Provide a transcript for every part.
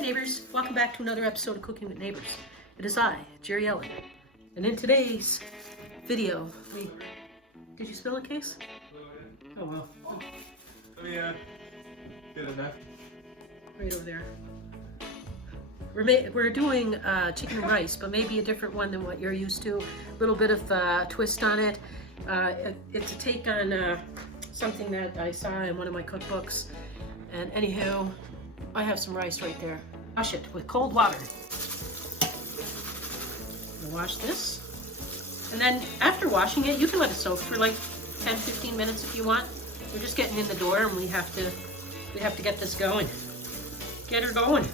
Hi neighbors, welcome back to another episode of Cooking with Neighbors. It is I, Jerri-ellen, and in today's video, did you spill a case? Oh well. Yeah, did enough. Right over there. We're doing chicken and rice, but maybe a different one than what you're used to. A little bit of twist on it. It's a take on something that I saw in one of my cookbooks. And anyhow, I have some rice right there. Wash it with cold water. Wash this. And then after washing it, you can let it soak for like 10-15 minutes if you want. We're just getting in the door and we have to get this going. Get her going.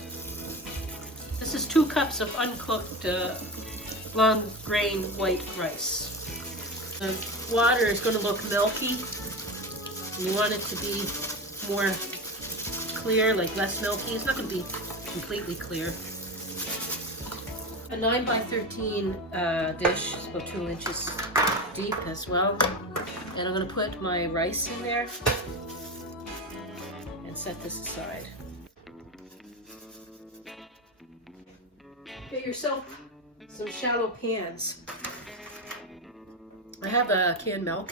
This is 2 cups of uncooked long grain white rice. The water is going to look milky. You want it to be more clear, like less milky. It's not going to be completely clear. A 9 by 13 dish is about 2 inches deep as well. And I'm going to put my rice in there and set this aside. Get yourself some shallow pans. I have a canned milk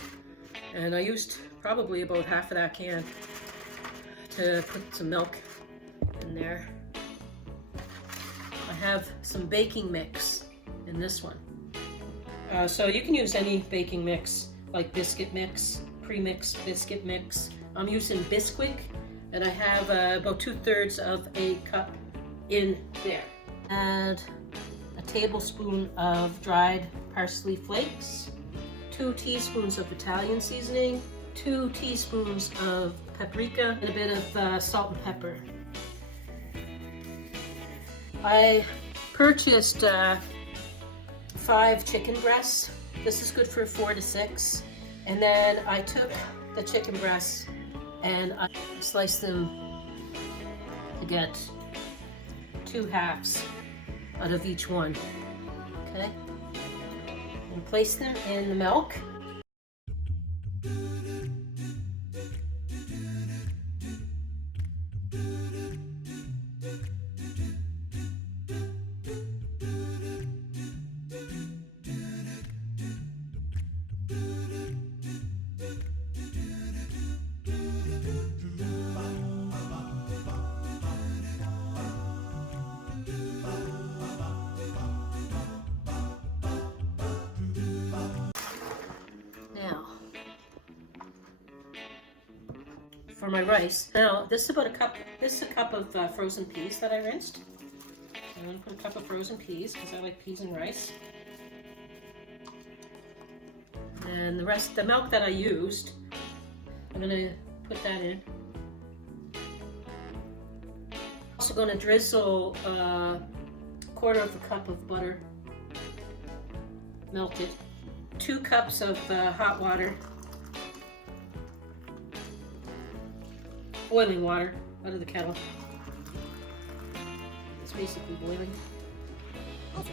and I used probably about half of that can to put some milk in there. I have some baking mix in this one. So you can use any baking mix, like biscuit mix, pre-mixed biscuit mix. I'm using biscuit, and I have about 2/3 of a cup in there. Add a tablespoon of dried parsley flakes, 2 teaspoons of Italian seasoning, 2 teaspoons of paprika, and a bit of salt and pepper. I purchased 5 chicken breasts. This is good for 4 to 6. And then I took the chicken breasts and I sliced them to get 2 halves out of each one. Okay? And place them in the milk. For my rice. Now, this is about a cup. This is a cup of frozen peas that I rinsed. So I'm going to put a cup of frozen peas because I like peas and rice. And the rest, the milk that I used, I'm going to put that in. Also going to drizzle a 1/4 of a cup of butter, melted. 2 cups of hot water. Boiling water out of the kettle. It's basically boiling. I'm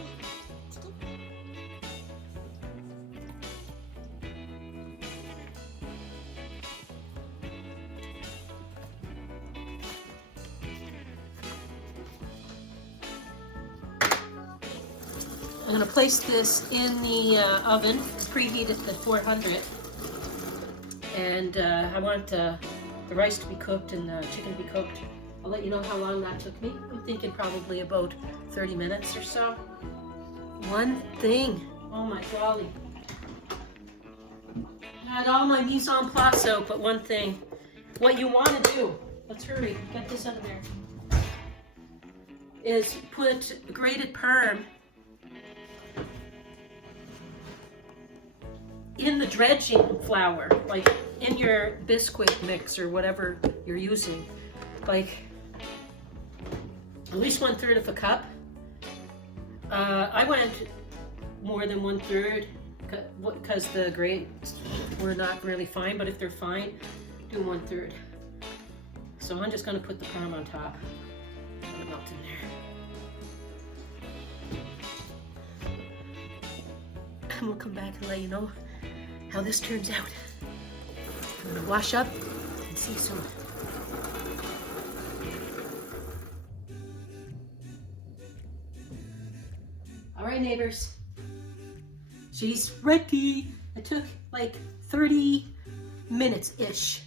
going to place this in the oven, preheat it to 400, and I want the rice to be cooked and the chicken to be cooked. I'll let you know how long that took me. I'm thinking probably about 30 minutes or so. One thing, oh my golly. I had all my mise en place out, but one thing. What you want to do, let's hurry, get this out of there, is put grated parm in the dredging flour, like in your biscuit mix or whatever you're using, like at least 1/3 of a cup. I went more than 1/3 because the grates were not really fine, but if they're fine, do 1/3. So I'm just going to put the parm on top. Let it melt in there. And we'll come back and let you know how this turns out. I'm gonna wash up and see some. All right, neighbors. She's ready. It took like 30 minutes-ish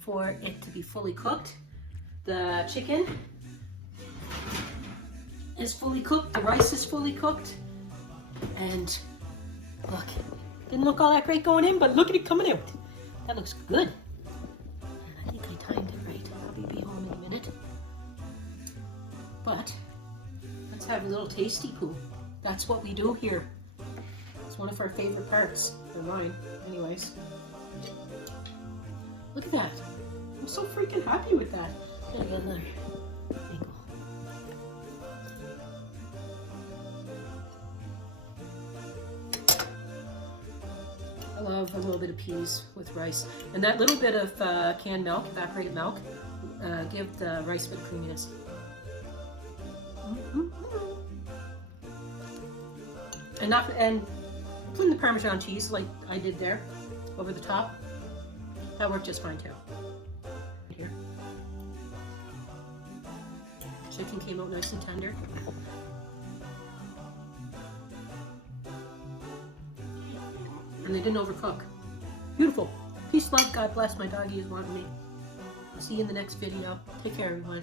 for it to be fully cooked. The chicken is fully cooked. The rice is fully cooked. And look, didn't look all that great going in, but look at it coming out. That looks good. And I think I timed it right. I'll be home in a minute. But let's have a little tasty poo. That's what we do here. It's one of our favorite parts. For mine, anyways. Look at that. I'm so freaking happy with that. Gotta get another angle. I love a little bit of peas with rice. And that little bit of canned milk, evaporated milk, give the rice a bit of creaminess. And putting the Parmesan cheese like I did there over the top, that worked just fine too. Here. Chicken came out nice and tender. And they didn't overcook. Beautiful. Peace, love, God bless. My doggy is wanting me. I'll see you in the next video. Take care, everyone.